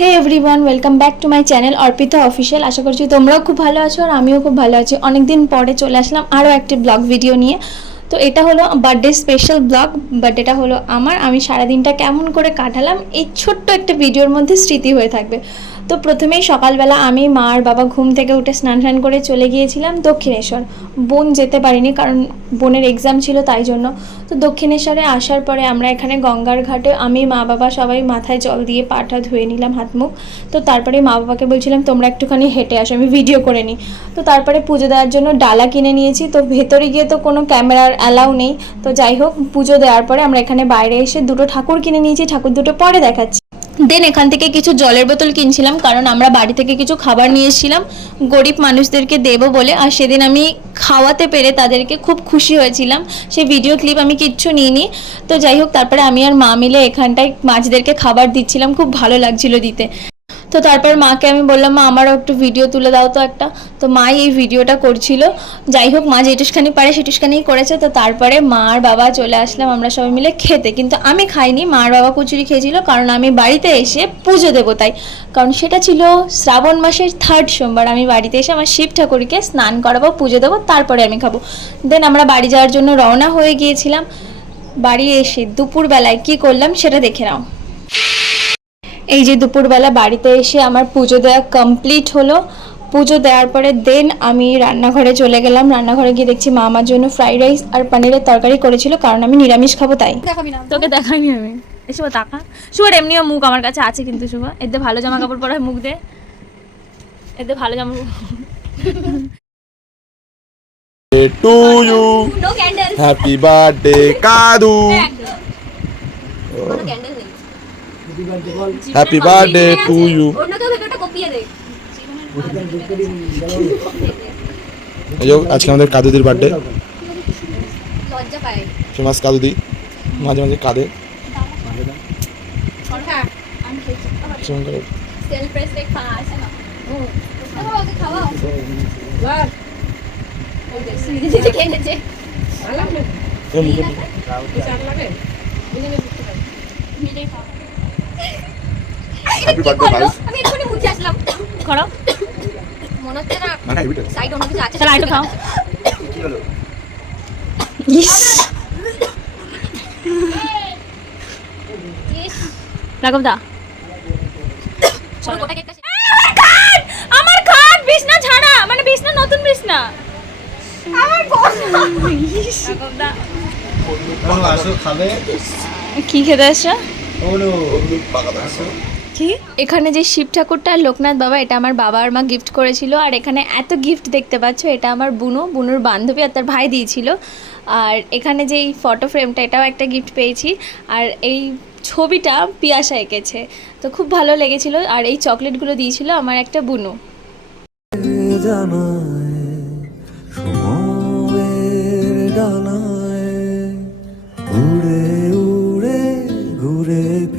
Hey everyone, welcome back to my channel Arpita official. আশা করছি তোমরাও খুব ভালো আছো আর আমিও খুব ভালো আছি। অনেকদিন পরে চলে আসলাম আরও একটি ব্লগ ভিডিও নিয়ে। তো এটা হলো বার্থডে স্পেশাল ব্লগ। বার্থডেটা হলো আমি সারাদিনটা কেমন করে কাটালাম এই ছোট্ট একটা ভিডিওর মধ্যে স্মৃতি হয়ে থাকবে। তো প্রথমেই সকালবেলা আমি মা আর বাবা ঘুম থেকে উঠে স্নান করে চলে গিয়েছিলাম দক্ষিণেশ্বর। বোন যেতে পারিনি কারণ বোনের এক্সাম ছিল, তাই জন্য। তো দক্ষিণেশ্বরে আসার পরে আমরা এখানে গঙ্গার ঘাটে আমি মা বাবা সবাই মাথায় জল দিয়ে পাটা ধুয়ে নিলাম, হাত মুখ। তো তারপরে মা বাবাকে বলছিলাম তোমরা একটুখানি হেঁটে আসো, আমি ভিডিও করে নিই। তো তারপরে পুজো দেওয়ার জন্য ডালা কিনে নিয়েছি। তো ভেতরে গিয়ে তো কোনো ক্যামেরার অ্যালাউ নেই। তো যাই হোক, পুজো দেওয়ার পরে আমরা এখানে বাইরে এসে দুটো ঠাকুর কিনে নিয়েছি। ঠাকুর দুটো পরে দেখাচ্ছি। দেন এখান থেকে কিছু জলের বোতল কিনছিলাম কারণ আমরা বাড়ি থেকে কিছু খাবার নিয়ে এসেছিলাম গরিব মানুষদেরকে দেবো বলে। আর সেদিন আমি খাওয়াতে পেরে তাদেরকে খুব খুশি হয়েছিলাম। সেই ভিডিও ক্লিপ আমি কিচ্ছু নিইনি। তো যাই হোক, তারপরে আমি আর মা মিলে এখানটায় মাছদেরকে খাবার দিচ্ছিলাম, খুব ভালো লাগছিল দিতে। তো তারপর মাকে আমি বললাম, মা আমারও একটু ভিডিও তুলে দাও তো একটা। তো মাই এই ভিডিওটা করছিল। যাই হোক, মা যেটুখানি পারে সেটুখানিই করেছে। তো তারপরে মা আর বাবা চলে আসলাম আমরা সবাই মিলে খেতে, কিন্তু আমি খাইনি, মা আর বাবা কচুরি খেয়েছিল কারণ আমি বাড়িতে এসে পুজো দেবো তাই। কারণ সেটা ছিল শ্রাবণ মাসের 3rd সোমবার। আমি বাড়িতে এসে আমার শিব ঠাকুরকে স্নান করাবো, পুজো দেবো, তারপরে আমি খাবো। দেন আমরা বাড়ি যাওয়ার জন্য রওনা হয়ে গিয়েছিলাম। বাড়ি এসে দুপুরবেলায় কি করলাম সেটা দেখে নাও। এই যে দুপুরবেলা বাড়িতে এসে আমার পুজো দেওয়া কমপ্লিট হলো। পুজো দেওয়ার পরে দেন আমি রান্নাঘরে চলে গেলাম। রান্নাঘরে গিয়ে দেখছি মা আমার জন্য ফ্রাইড রাইস আর পনিরের তরকারি করেছিল কারণ আমি নিরামিষ খাবো তাই। দেখাবি না? তোকে দেখাইনি আমি। এসব টাকা শুয়ার এমনিও মুখ আমার কাছে আছে, কিন্তু শুভ এতে ভালো জামা কাপড় পরা মুখ দে, এতে ভালো জামা to you happy birthday Kadu happy birthday to you. আজকে আমাদের কাদুদির বার্থডে। ফেমাস কাদুদি মাঝে মাঝে কাঁদে। হ্যাপি বার্থডে ভাই। আমি এক্ষুনি মুছে আসলাম। করো মনে হচ্ছে না সাইড অন্য কিছু আছে। চল আইটো খাও। ইস রাঘব দা চল ওটা কেটে আমার খাট বিছনা ছাড়া, মানে বিছনা নতুন বিছনা আমার বল। রাঘব দা আসো খাবে কি খেতে আসছো? এখানে যে শিব ঠাকুরটা লোকনাথ বাবা, এটা আমার বাবা আর মা গিফট করেছিল। আর এখানে এত গিফট দেখতে পাচ্ছ, এটা আমার বুনুর বান্ধবী আর তার ভাই দিয়েছিল। আর এখানে যে এই ফটো ফ্রেমটা, এটাও একটা গিফট পেয়েছি। আর এই ছবিটা পিয়াসা এঁকেছে, তো খুব ভালো লেগেছিল। আর এই চকলেটগুলো দিয়েছিল আমার একটা বুনু।